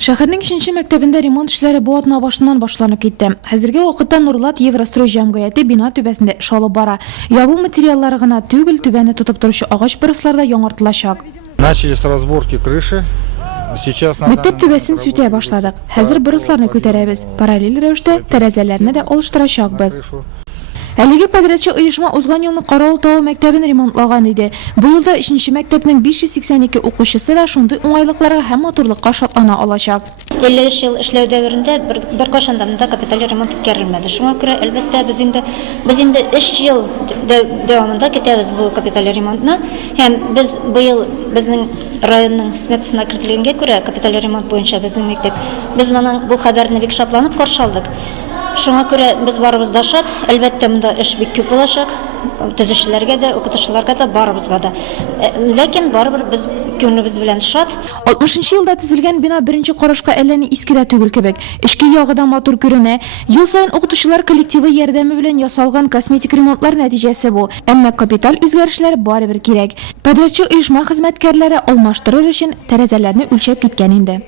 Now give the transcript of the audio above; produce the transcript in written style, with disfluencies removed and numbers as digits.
Шәһәрнең 2-нче мәктәбендә ремонт эшләре бу атна башыннан башланып китте. Хәзерге вакытта Нурлат Еврострой җәмгыяте бина түбәсендә эш алып бара. Ябу материаллары гына түгел, түбәне тотып торучы агач брюслар да яңартылачак. Начали с разборки крыши. Мәктәп түбәсен сүтә башладык. Хәзер брюсларны күтәрәбез. Параллель рәвештә тәрәзәләрне дә алыштырачакбыз. Әлеге подрядчы оешма узган елны Каравыл тау мәктәбен ремонтлаган иде. Бу елда 3-нче мәктәпнең 582 укучысы да шундый уңайлыкларга һәм матурлыкка шатлана алачак. 53 ел эшләү дәверендә бер кайчан да монда капиталь ремонт үткәрелмәде. Шуңа күрә әлбәттә biz инде 3 ел дәвамында китәбез бу капиталь ремонтны. Һәм без бу ел безнең районның сметасына кертелгәнгә күрә капиталь ремонт буенча безнең мәктәп. Без моның бу хәбәрне бик шатланып каршы алдык. Шуңа күрә без барыбыз да шат, әлбәттә монда эш бик күп булачак. Төзүчеләргә дә, укытучыларга да, барыбызга да. Ләкин барыбер без күңелебез белән шат. 60-нчы елда төзелгән бина беренче карашка әллә ни искелә түгел кебек. Эшке ягы да матур күренә. Ел саен укытучылар коллективы ярдәме белән ясалган косметик ремонтлар нәтиҗәсе бу. Әмма капиталь үзгәрешләр барыбер кирәк. Подрядчы оешма хезмәткәрләре алмаштырыр өчен тәрәзәләрне үлчәп киткән инде.